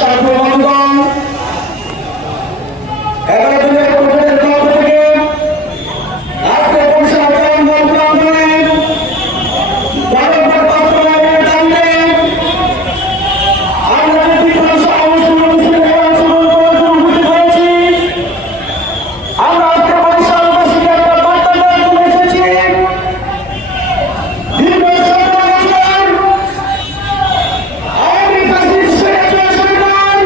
সাধু বন্ধন এবারে দুনিয়ার পরিষদের পক্ষ থেকে আজকে পরিষদ বারবার বাস্তবায়নের দাবিতে আমরা বিভিন্ন সমস্যা হয়েছি। আমরা আজকে বরিশালবাসীকে একটা বার্তা দেওয়ার জন্য এসেছি। দীর্ঘ 17 বছর আওয়ামী ফ্যাসিস্ট সরকার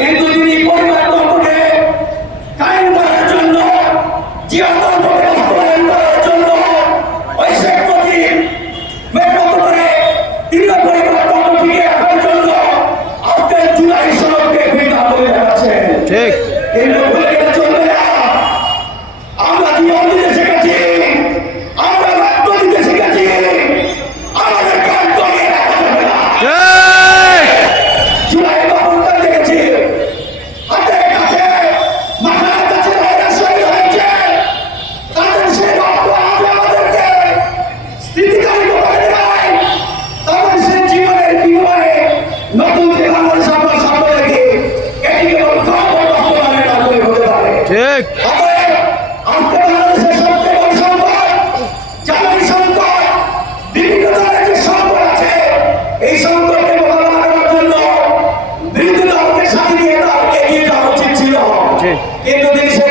কিন্তু তিনি পরিবারতন্ত্রকে কায়েম করার জন্য, জীবনতন্ত্রকে বাস্তবায়ন করার জন্য ওই শেখ মুজিব মেহনত করে তিনি পরিবারতন্ত্র টিকিয়ে রাখার জন্য আজকে জুলাই সনদকে বিধান করে দেখাচ্ছেন। ঠিক। কিন্তু ভুলে গেলে চলবে না। আমরা জীবন দিতে শিখেছি, আমরা রক্ত দিতে শিখেছি, আমাদের কাজ কমিয়ে রাখা যাবে না। জুলাই বাবুকে দেখেছি, হাতের কাছে মাথার কাছে ভাইরা শহীদ হয়েছে, তাদের সেই রক্ত আজ আমাদেরকে স্মৃতিকারিত করে দেয়। তাদের সেই জীবনের বিনিময়ে নতুন যে বাংলাদেশ আমরা সামনে রেখে এটি কেবল বাস্তবায়নের মাধ্যমে হতে পারে। ঠিক। অতএব আজকে বাংলাদেশের সবচেয়ে বড় সম্পদ জ্বালানি সংকট, বিভিন্ন ধরনের যে সংকট আছে, এই সংকটকে মোকাবেলা করার জন্য বিরোধী দলকে সাথে নিয়ে তার এগিয়ে যাওয়া উচিত ছিল। জি। কিন্তু তিনি সেই